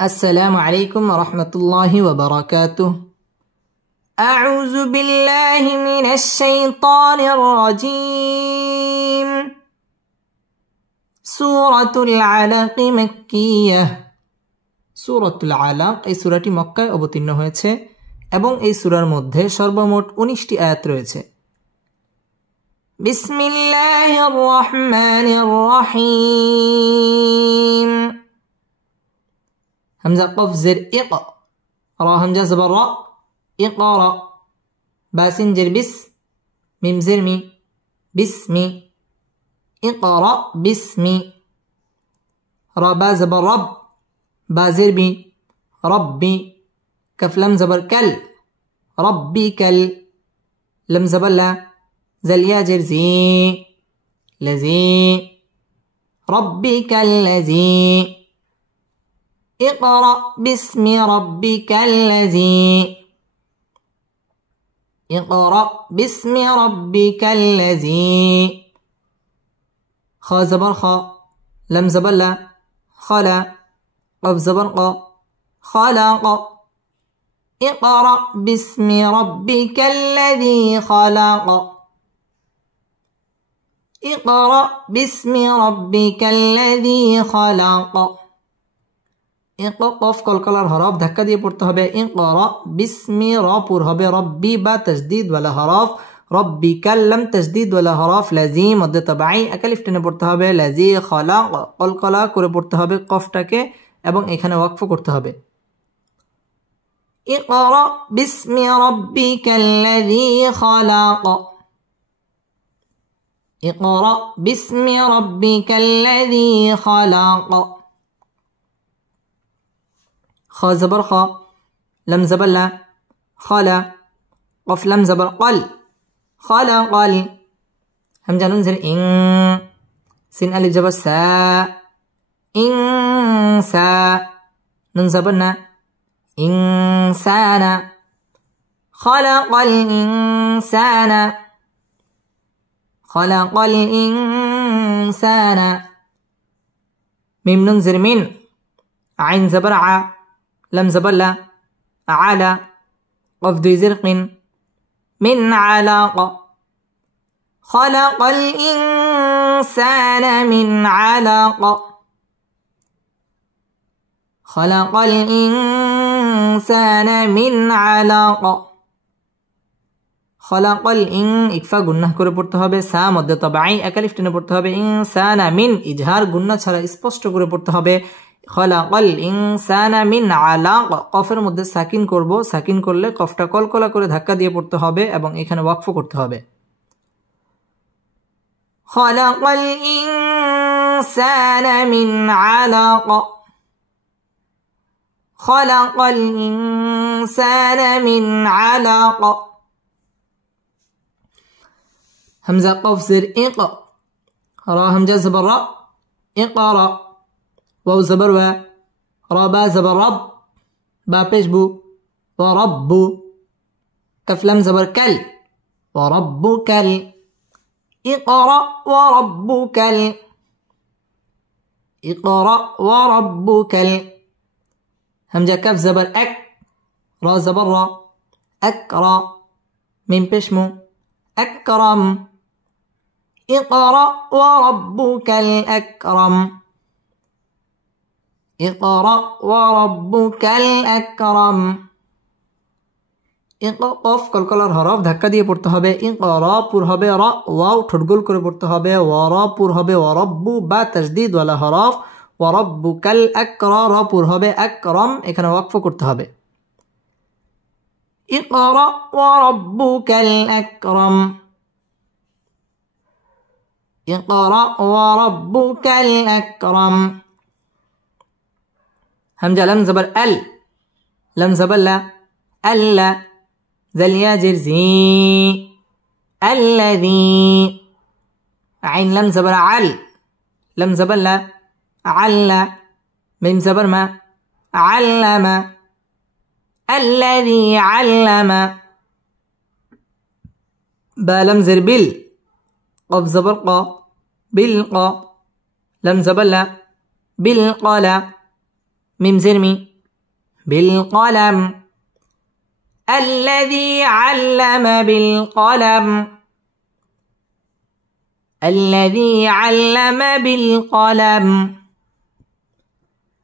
السلام عليكم ورحمة الله وبركاته. أعوذ بالله من الشيطان الرجيم. سورة العلق مكية. সূরাতুল আলাক এই সূরাটি মক্কায় অবতীর্ণ হয়েছে এবং এই সূরার মধ্যে সর্বমোট 19টি আয়াত রয়েছে। বিসমিল্লাহির রহমানির রহিম। همزة قف زر إق را همزة زبر را إقرأ باسين جر بس ميم زر مي بسمي إقرأ بسمي را با زبر رب با زر بي ربي كف لم زبر كل ربي كل لم زبر لا زل يا جر زي لزي ربي كالذي اقرأ باسم ربك الذي اقرأ باسم ربك الذي خا زبر خا لم زبر لا خلا قف زبر قا خلق اقرأ باسم ربك الذي خلق اقرأ باسم ربك الذي خلق কফ কলকলার হরফ ধাক্কা দিয়ে পড়তে হবে। ইকরা বিসমি র পুর হবে রব্বি বা তাসদীদ ওয়ালা হরফ রব্বি কাল্লাম তাসদীদ ওয়ালা হরফ লাজিম মদ্দ তাবাই একালিফ টেনে পড়তে হবে। লাজি খালাক কলকলা করে পড়তে হবে কফটাকে এবং এখানে ওয়াকফ করতে হবে। ইকরা বিসমি রাব্বিকাল্লাযী খালাক ইকরা বিসমি রাব্বিকাল্লাযী খালাক خا زبر خا لم زبر لا خلا قف لم زبر قل خلا قل همزة نون زر إن سين ألف زبر سا إن سا نون زبرنا إنسان خلق الإنسان خلق الإنسان ميم نون زر من عين زبر ع لم زبر لا على قف ذي زرق من علق خلق الإنسان من علق خلق الإنسان من علق خلق ইকফা গুন্নাহ করে পড়তে হবে। সা মধ্যে তবাই একালিফ টেনে পড়তে হবে। ইনসানা মিন ইজহার গুন্না ছাড়া স্পষ্ট করে পড়তে হবে। খলাকাল ইনসানা মিন আলাক কফের মধ্যে সাকিন করব, সাকিন করলে কফটা কলকলা করে ধাক্কা দিয়ে পড়তে হবে এবং এখানে ওয়াকফ করতে হবে। খলাকাল ইনসানা মিন আলাক খলাকাল ইনসানা মিন আলাক همزة قف زر إق را همزة زبر را إقرأ واو زبر و را با زبر رب با پیش بو ورب كف لم زبر كل وربك اقرأ وربك اقرأ وربك همزة كف زبر أك را زبر را أكرا من بشمو أكرم اقرأ وربك الأكرم اقرأ وربك الأكرم قف কলকলার হরফ ধাক্কা দিয়ে পড়তে হবে। ইকরা পুর হবে র ওয়াও ঠোঁটগোল করে পড়তে হবে। ওয়ারা পুর হবে ওয়ারাব্বু বা তাসদীদ ওয়ালা হরফ ওয়ারাব্বুকাল আকরা র পুর হবে আকরাম এখানে ওয়াকফ করতে হবে। ইকরা ওয়ারাব্বুকাল আকরাম ইকরা ওয়ারাব্বুকাল আকরাম همزة لم زبر ال لم زبر لا ألا ذل يا جرزي الذي عين لم زبر عل لم زبر لا عل ميم زبر ما علم الذي علم با لم زر بل قف زبر قا بالقا لم زبر لا بالقلا ميم زرمي بالقلم الذي علم بالقلم الذي علم بالقلم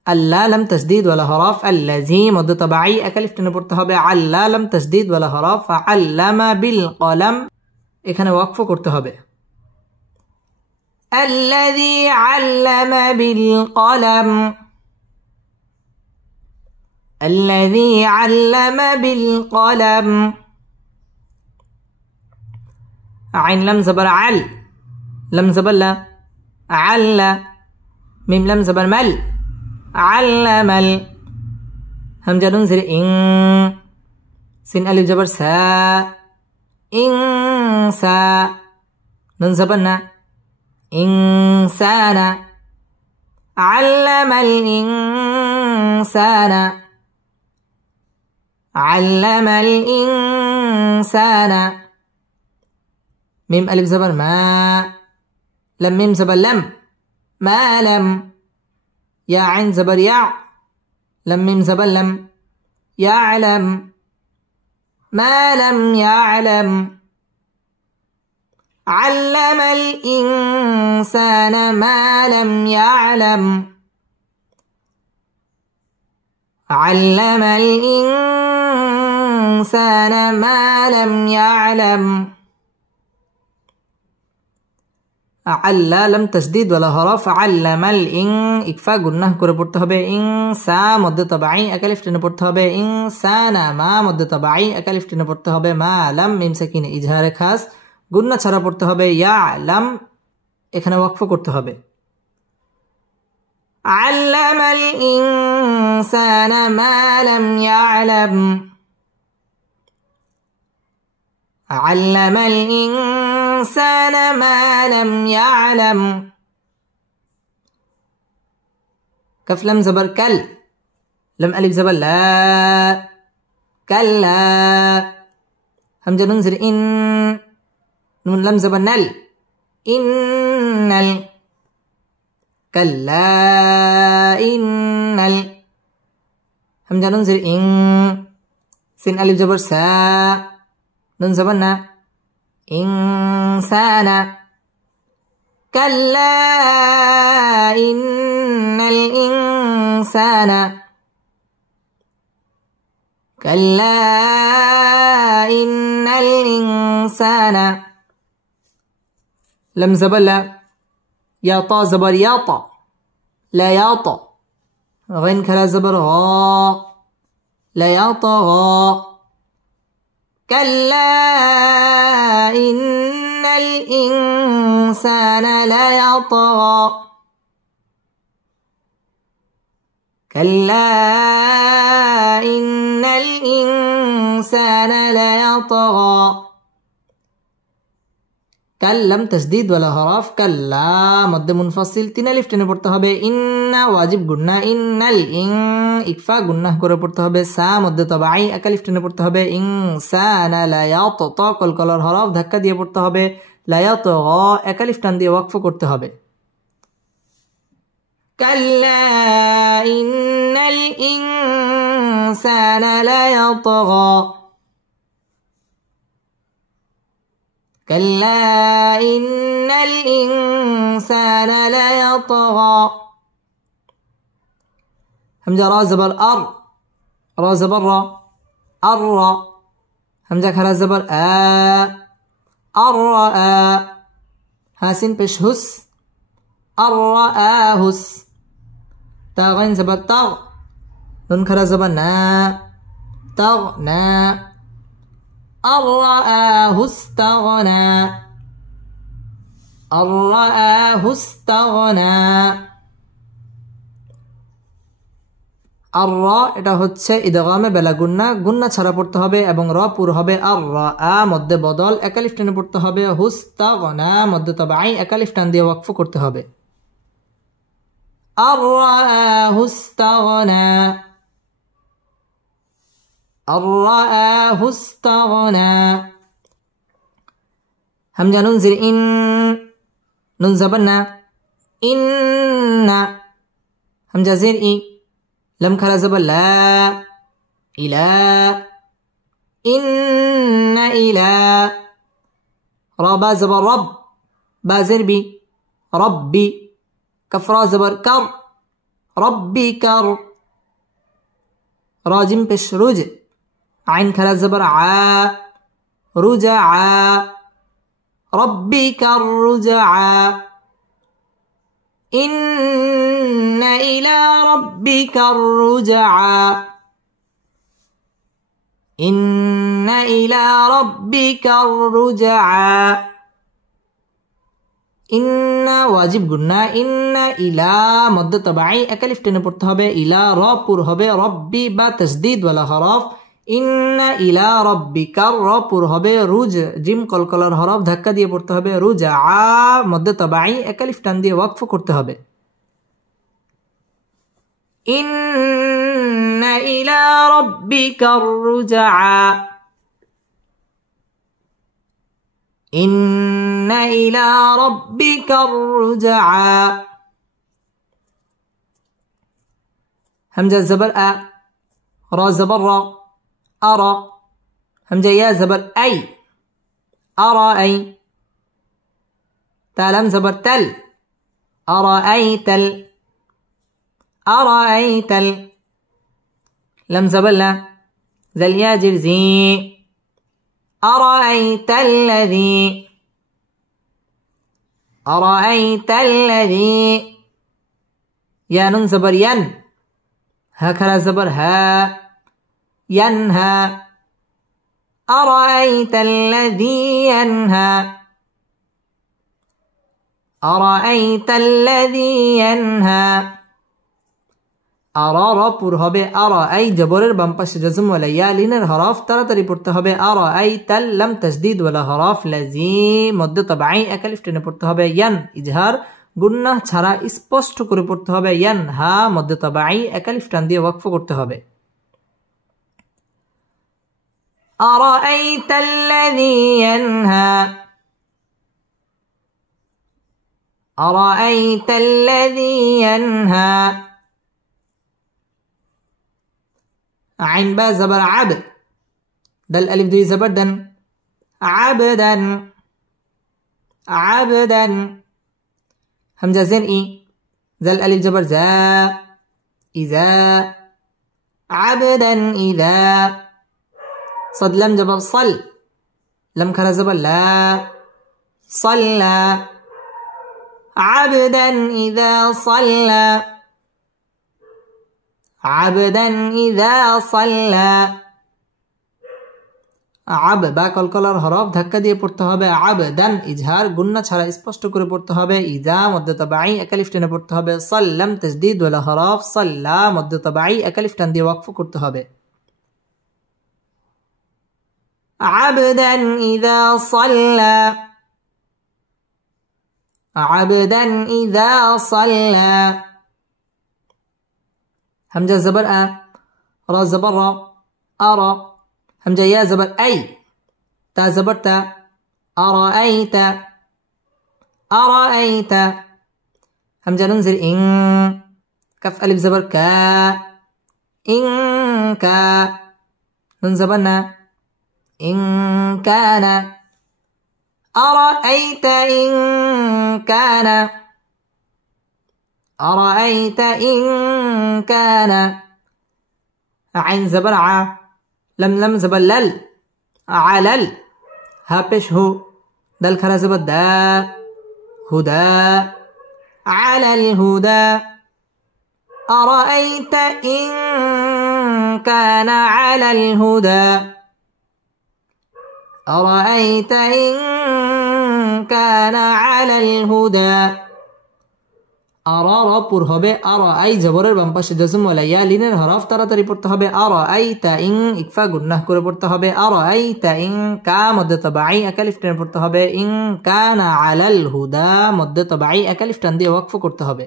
আল্লা লাম তাসদীদ ওয়ালা হরফ আল্লাযী মদ্দ তাবাঈ একালিফ টেনে পড়তে হবে আল্লা লাম তাসদীদ ওয়ালা হরফ আল্লামা বিল কলম এখানে ওয়াকফ করতে হবে আল্লাযী আল্লামা বিল কলম الذي علم بالقلم عين لم زبر عل لم زبر لا عل ميم لم زبر مل علم همزة ننزل إن سين ألف جبر سا إنسا نون زبرنا إنسان علم الإنسان علم الإنسان ميم ألف زبر ما لم ميم زبر لم ما لم يا عين زبر يع لم ميم زبر لم يعلم ما لم يعلم علم الإنسان ما لم يعلم علم الإنسان ما لم يعلم আল্লা লাম তাসদীদ ওয়ালা হরফ আল্লামাল ইন ইকফা গুন্নাহ করে পড়তে হবে ইনসা মদ্দে তাবাঈ একালিফ টেনে পড়তে হবে ইনসানা মা মদ্দে তাবাঈ একালিফ টেনে পড়তে হবে মা লাম মিম সাকিনে ইজহারে খাস গুন্না ছাড়া পড়তে হবে ইয়ালাম এখানে ওয়াকফ করতে হবে আল্লামাল ইনসানা মা লাম ইয়ালাম علم الإنسان ما لم يعلم كف لم زبر كل لم ألف زبر لا كلا همزة ننزل إن نون لم زبر نل إنل كلا إنل همزة ننزل إن سين ألف زبر سا نون زبرنا إنسان كلا إن الإنسان كلا إن الإنسان لم زبر لا يا طا زبر يا طا لا يا طا غين كلا زبر غا لا يا طا غا كلا إن الإنسان ليطغى كلا إن الإنسان ليطغى كلم تشديد ولا حرف كلا مد منفصل তিন আলিফ টেনে পড়তে হবে ইন্না ওয়াজিব গুন্না ইন্নাল ইন ইকফা গুন্নাহ করে পড়তে হবে সা মদ্দে তাবাঈ একালিফ টেনে পড়তে হবে ইনসানা লা ইয়াততা কলকলার হরফ ধাক্কা দিয়ে পড়তে হবে লা ইয়াতগা একালিফ টান দিয়ে ওয়াকফ করতে হবে কাল্লা ইন্নাল ইনসানা লা ইয়াতগা كلا إن الإنسان ليطغى همزة را زبر أر را زبر را أر همزة كرا زبر أر هاسين بش هس أرآهس تاغين زبر تغ نون كرا زبر نا تغنا أرآه استغنى أرآه استغنى الرا এটা হচ্ছে ইদগামে বেলা গুন্না গুন্না ছাড়া পড়তে হবে এবং র পুরো হবে আর রা মধ্যে বদল একালিফ টেনে পড়তে হবে হুস্তাগনা মধ্যে তাবাঈ একালিফ টান দিয়ে ওয়াকফ করতে হবে أرآه استغنى أرآه استغنى همزة ننزل إن نون زبرنا إن همزة زير إي لم كلا زبر لا إلى إن إلى را با زبر رب با زر بي ربي كف را زبر كر ربي كر را جيم بش رج عين كرا زبر ع رجع ربك الرجعى إن إلى ربك الرجعى إن إلى ربك الرجعى إن واجب قلنا إن إلى مد طبعي أكلف টেনে পড়তে হবে إلى র পুর হবে রব্বি বা তাসদীদ ওয়ালা হরফ إن إلى ربك র পুর হবে রুজ জিম কলকলার হরফ ধাক্কা দিয়ে পড়তে হবে রুজআ মদ তবাই একালিফ টান দিয়ে ওয়াকফ করতে হবে إن إلى ربك الرجعى إن إلى ربك الرجعى همزة زبر أ را زبر را أرى همزة يا زبر أي أرى أي تالم زبر تل أرأيت أرأيت لم زبر لا ذل يا جرزي أرأيت الذي أرأيت الذي يا نون زبر ين هكذا زبر ها ينهى أرأيت الذي ينهى أرأيت الذي ينهى أرى رابور হবে أرأي জবরের বাম পাশে জজম ওয়ালা ইয়া লিনের হরফ তাড়াতাড়ি পড়তে হবে أرأيت লাম তাসদীদ ওয়ালা হরফ লাযী মদ্দ তবাই একালিফ টেনে পড়তে হবে ইয়ান ইজহার গুন্নাহ ছাড়া স্পষ্ট করে পড়তে হবে ইয়ান হা মদ্দ তবাই একালিফ টান দিয়ে ওয়াকফ করতে হবে أرأيت الذي ينهى أرأيت الذي ينهى عين با زبر عبد دل ألف دي زبر دن عبدا عبدا همزة زين إي ذل ألف زبر زا إذا عبدا إذا صد لم جبر صل لم كلا زبر لا صلى عبدا إذا صلى عبدا إذا صلى عب বা কলকলার হরফ ধাক্কা দিয়ে পড়তে হবে আবদান ইজহার গুন্না ছাড়া স্পষ্ট করে পড়তে হবে ইজা মদ্দ তাবাই একালিফ টেনে পড়তে হবে সাল্লাম তাসদীদ ওয়ালা হরফ সাল্লা মদ্দ তাবাই একালিফ টান দিয়ে ওয়াকফ করতে হবে عبدا إذا صلى عبدا إذا صلى همزة زبر أ را زبر را أرى همزة يا زبر أي تا زبر تا أرأيت أرأيت همزة ننزل إن كف ألف زبر كا إن كا ننزبنا إن كان أرأيت إن كان أرأيت إن كان عين زبر ع لم زبر لل علل هابش هو دل خرا زبر دا هدى على الهدى أرأيت إن كان على الهدى أرأيت إن كان على الهدى أرى رابور হবে أرأي জবরের বাম পাশে জজম ওয়ালা ইয়া লিনের হরফ তাড়াতাড়ি পড়তে হবে أرأيت إن ইকফা গুন্নাহ করে পড়তে হবে أرأيت إن কা মদ্দ তাবাই একালিফ টেনে পড়তে হবে إن كان على الهدى মদ্দ তাবাই একালিফ টান দিয়ে ওয়াকফ করতে হবে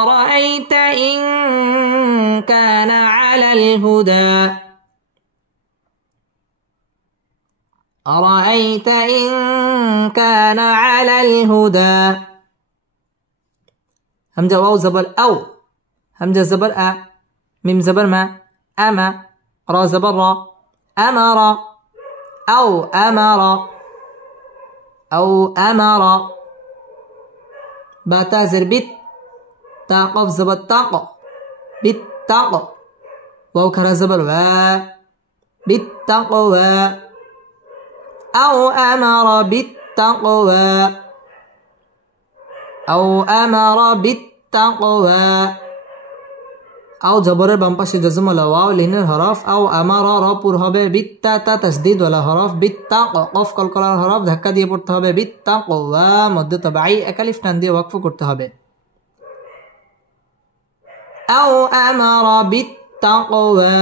أرأيت إن كان على الهدى أرأيت إن كان على الهدى همزة واو زبر أو همزة زبر أ ميم زبر ما أما را زبر را أمر أو أمر أو أمر با تا زر بيت تا قف زبر تاق بالتاق واو كرا زبر و بالتقوى أو أمر بالتقوى أو أمر بالتقوى أو জবরের বাম পাশে জজম ওয়ালা ওয়াও লিনের হরফ আও আমারা র পুর হবে বিত্তা তা তাসদীদ ওয়ালা হরফ বিত্তা কফ কলকলার হরফ ধাক্কা দিয়ে পড়তে হবে বিত্তা ওয়া মধ্য তাবাই একালিফ টান দিয়ে ওয়াকফ করতে হবে আও আমারা বিত্তাকওয়া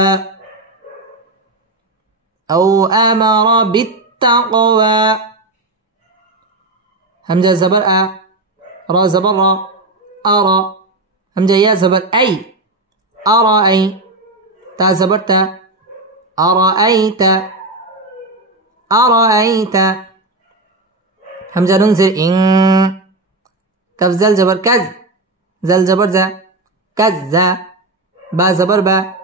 আও আমারা বিত্তাকওয়া হামজা জবর আ রা জবর রা আরা হামজা ইয়া জবর আই أرأي تا زبرت أرأيت أرأيت همزة ننزل إن كف زل جبر كز زل جبر ز كز با زبر با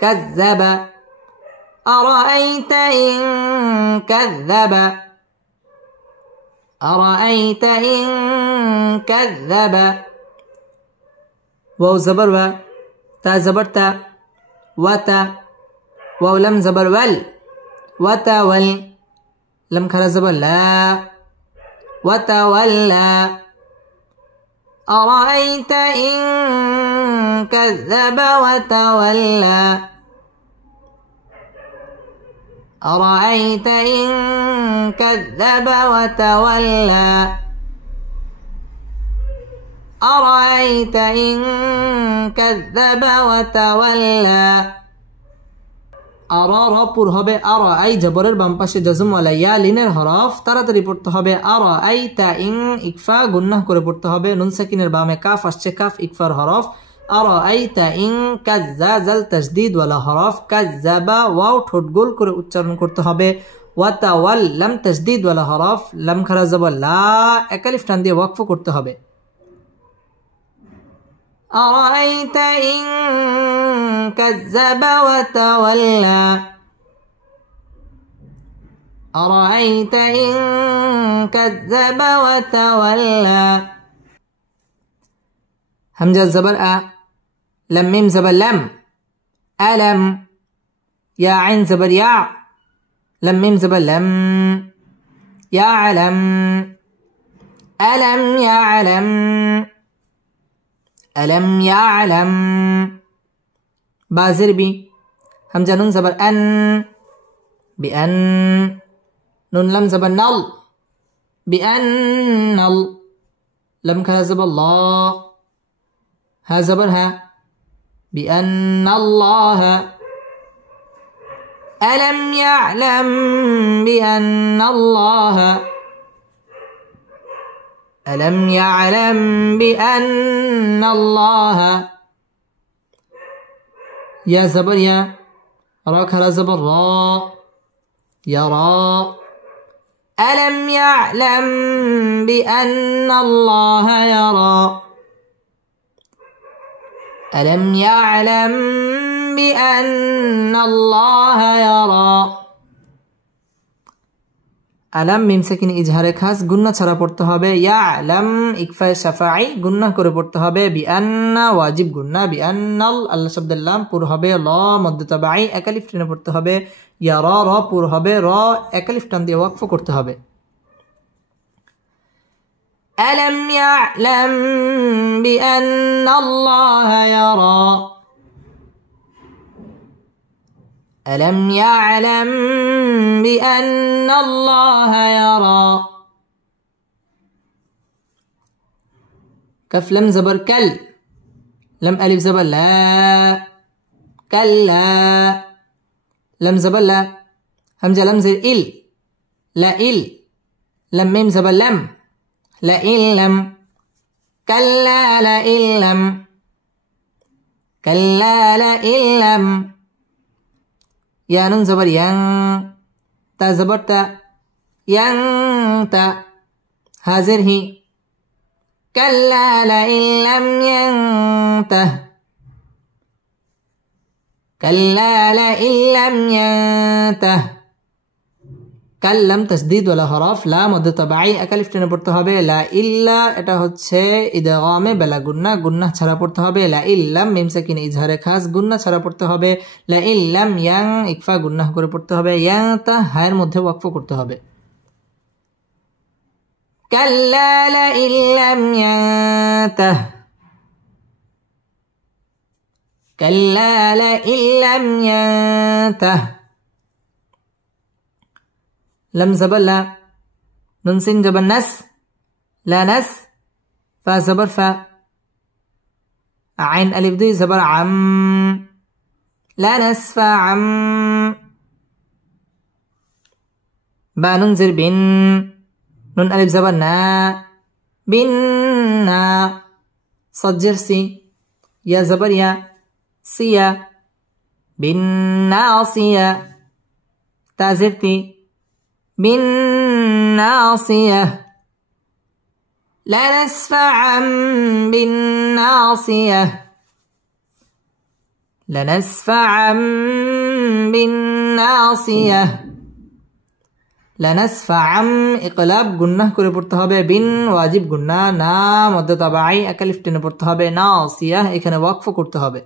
كذب أرأيت إن كذب أرأيت إن كذب واو زبر با تا زبر تا وتا واو لم زبر ول وتول لم كرا زبر لا وتولى أرأيت إن كذب وتولى أرأيت إن كذب وتولى أرأيت إن كذب وتولى أرى পুর হবে أرأي জবরের বাম পাশে জজম ওয়ালা ইয়া লিনের হরফ তাড়াতাড়ি পড়তে হবে أرأيت إن ইকফা গুন্নাহ করে পড়তে হবে নুন সাকিনের বামে কাফ আসছে কাফ ইকফার হরফ أرأيت إن كذب তাসদীদ ওয়ালা হরফ كذب ওয়াও ঠোঁট গোল করে উচ্চারণ করতে হবে ওয়াতাওয়াল লাম তাসদীদ ওয়ালা হরফ লাম খারা জবর লা একালিফ টান দিয়ে ওয়াকফ করতে হবে أرأيت إن كذب وتولى أرأيت إن كذب وتولى همزة زبر أ لم ميم زبر لم ألم يا عين زبر يا لم ميم زبر لم يعلم ألم يعلم ألم يعلم بازر بي همزة نون زبر أن بأن نون لم زبر نل بأن نل لم كها زبر الله ها زبر ها بأن الله ألم يعلم بأن الله ألم يعلم بأن الله يا زبر يا راك هلا زبر را يرى ألم يعلم بأن الله يرى ألم يعلم بأن الله يرى আলাম মিম সাকিন ইজহারে খাস গুন্না ছাড়া পড়তে হবে ইয়ালাম ইকফা শাফাঈ গুন্না করে পড়তে হবে বিআন্না ওয়াজিব গুন্না বিআন্নাল আল্লাহ শব্দের লাম পুর হবে ল মধ্য তাবাঈ একালিফ টেনে পড়তে হবে ইয়ারা র পুর হবে র একালিফ টান দিয়ে ওয়াকফ করতে হবে আলাম ইয়ালাম বিআন্নাল্লাহ ইয়ারা ألم يعلم بأن الله يرى كف لم زبر كل لم ألف زبر لا كلا لم زبر لا همزة لم زبر إل لا إل لم ميم زبر لم لا إل لم كلا لا إل لم كلا لا إل لم يا نون زبر ين تا زبر تا ين تا حاضر هي كلا لئن لم ينته كلا لئن لم ينته কাল্লাম তাসদীদ ওয়ালা হরফ লা মধ্য তাবাই একালিফ টেনে পড়তে হবে লা ইল্লা এটা হচ্ছে ইদগামে বেলা গুন্নাহ ছাড়া পড়তে হবে লা ইল্লাম মিম সাকিন ইজহারে খাস গুন্নাহ ছাড়া পড়তে হবে লা ইল্লাম ইয়াং ইকফা গুন্নাহ করে পড়তে হবে ইয়াং তা হায়ের মধ্যে ওয়াকফ করতে হবে কাল্লা লা ইল্লাম ইয়ান্তাহ কাল্লা লা ইল্লাম ইয়ান্তাহ لم زبر لا نون سين جبر نس لا نس فا زبر فا عين ألف دي زبر عم لا نسف عم با نون زر بن نون ألف زبر نا بن نا صجر سي يا زبر يا سيا بن ناصية تازرتي بالناصية لا نسفعا بالناصية لنسفعا بالناصية لنسفعا إقلاب গুন্নাহ করে পড়তে হবে বিন ওয়াজিব গুন্নাহ না মধ্য তাবাই একালিফ টেনে পড়তে হবে নাসিয়া এখানে ওয়াকফ করতে হবে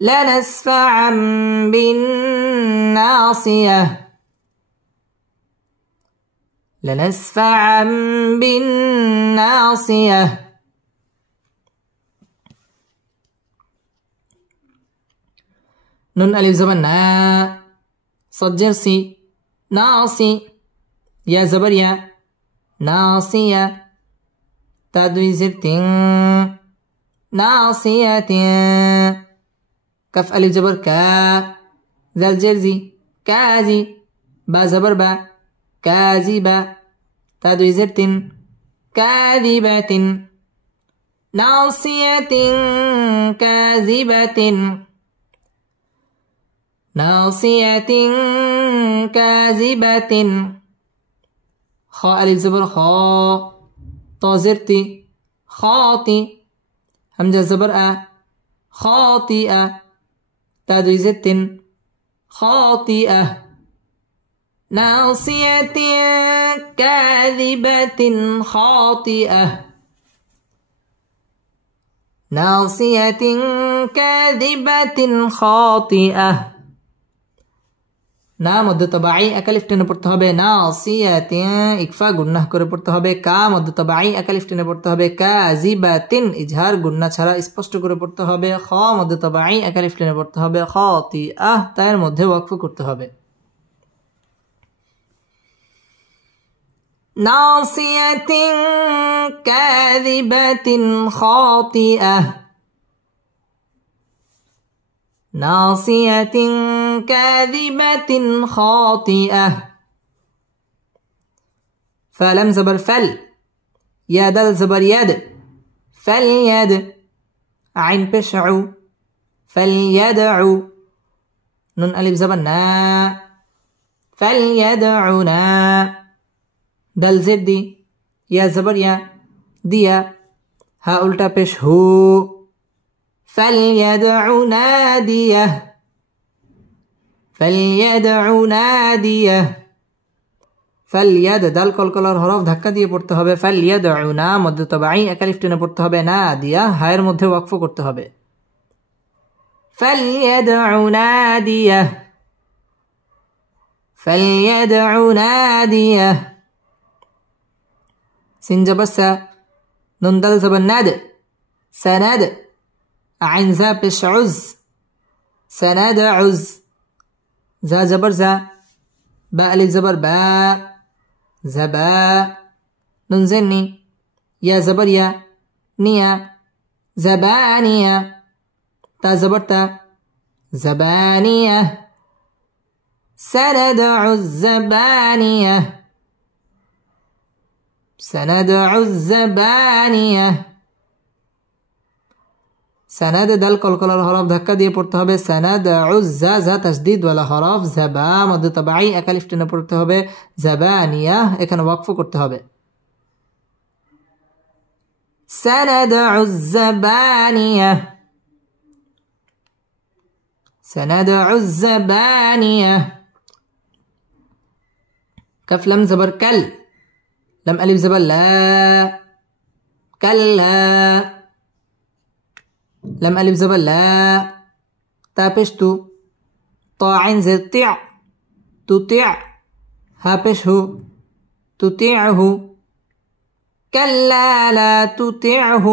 لنسفعا بالناصية لنسفعا بالناصية نون ألف زبر نا صجر سي ناصي يا زبر يا ناصية تدوي زبتين ناصية كف ألف زبر كا ذا الجرزي كازي با زبر با كاذبة تدوي زبتين كاذبة ناصية كاذبة ناصية كاذبة خاء ألف زبر خاء طازرتي خاطي همزة زبر أ خاطئة تدوي زبتين خاطئة ناصية كاذبة خاطئة ناصية كاذبة خاطئة না মধ্য তাবাই একালিফ টেনে পড়তে হবে নাসিয়াতিন ইকফা গুন্নাহ করে পড়তে হবে কা মধ্য তাবাই একালিফ টেনে পড়তে হবে কাযিবাতিন ইজহার গুন্নাহ ছাড়া স্পষ্ট করে পড়তে হবে খ মধ্য তাবাই একালিফ টেনে পড়তে হবে খাতিআহ তার মধ্যে ওয়াকফ করতে হবে নাসিয়াতিন কাযিবাতিন খাতিআহ ناصية كاذبة خاطئة فلم زبر فل يا دل زبر يد فليد عين بشعو فليدعو نون ألف زبر نا فليدعنا دل زدي يا زبر يا ديا ها ألتا بشهو فليدع ناديه فليدع ناديه فليد دال কলকলার হরফ ধাক্কা দিয়ে পড়তে হবে فليدعنا মধ্য তাবাই একালিফ টেনে পড়তে হবে নাদিয়া হায়ের মধ্যে ওয়াকফ করতে হবে فليدع ناديه فليدع ناديه سين زبر سا نون دال زبر ناد سند عين ذا بش عز سندعز ذا زبر ذا باء ألف زبر باء زبا نون زني يا زبر يا نيا زبانية تا زبر تا زبانية سندع الزبانية سندع الزبانية سند دل কলকলার হরফ ধাক্কা দিয়ে পড়তে হবে সানাদউ যা যা তাসদীদ ওয়ালা হরফ যাবা মধ্য তাবাই একালিফ টেনে পড়তে হবে যাবানিয়া এখানে ওয়াকফ করতে হবে সানাদউ যাবানিয়া سندع الزبانية. كف لام زبر كل، لام ألف زبر لا، كلا. لام ألف زبر لا، تا پیش تو، طا عين زر طع، تطع. ها پیش هو، تطيعه. كلا لا تطعه،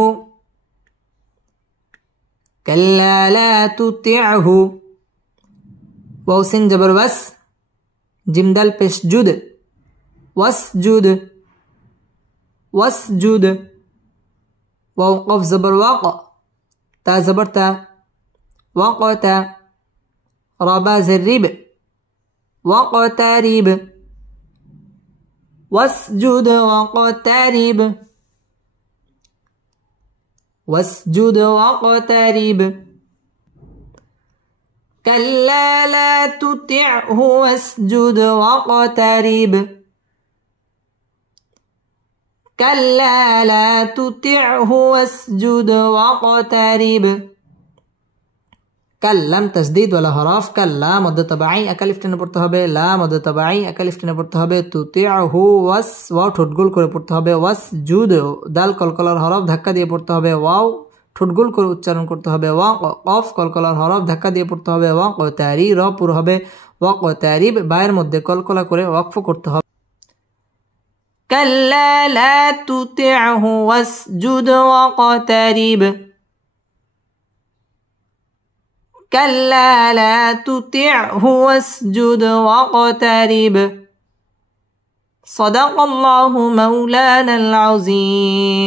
كلا لا تطعه. واو سين جبر وس، جيم دال پیش جد، واسجد، واسجد. واو قف زبر واق، تا زبر تا، وقتا. رابا زرب، واقترب، واسجد واقترب، واسجد واقترب. كلا لا تطعه واسجد واقترب، كلا لا تطعه واسجد واقترب. كلام تشديد ولا হরফ كلا মধ্য তবাই একাল টেনে পড়তে হবে, লা মধ্য তবাই একাল টেনে পড়তে হবে, তুতিআহু ওয়াস ওয়াও ঠোঁট গোল করে পড়তে হবে, ওয়াসজুদ দাল কলকলার হরফ ধাক্কা দিয়ে পড়তে হবে, ওয়াও ঠোঁট গোল করে উচ্চারণ করতে হবে, ওয়া কফ কলকলার হরফ ধাক্কা দিয়ে পড়তে হবে, ওয়া কতারি র পুরো হবে, ওয়া কতারিব বায়ের মধ্যে কলকলা করে ওয়াকফ করতে হবে। كلا لا تطعه واسجد واقترب، كلا لا تطعه واسجد واقترب. صدق الله مولانا العظيم.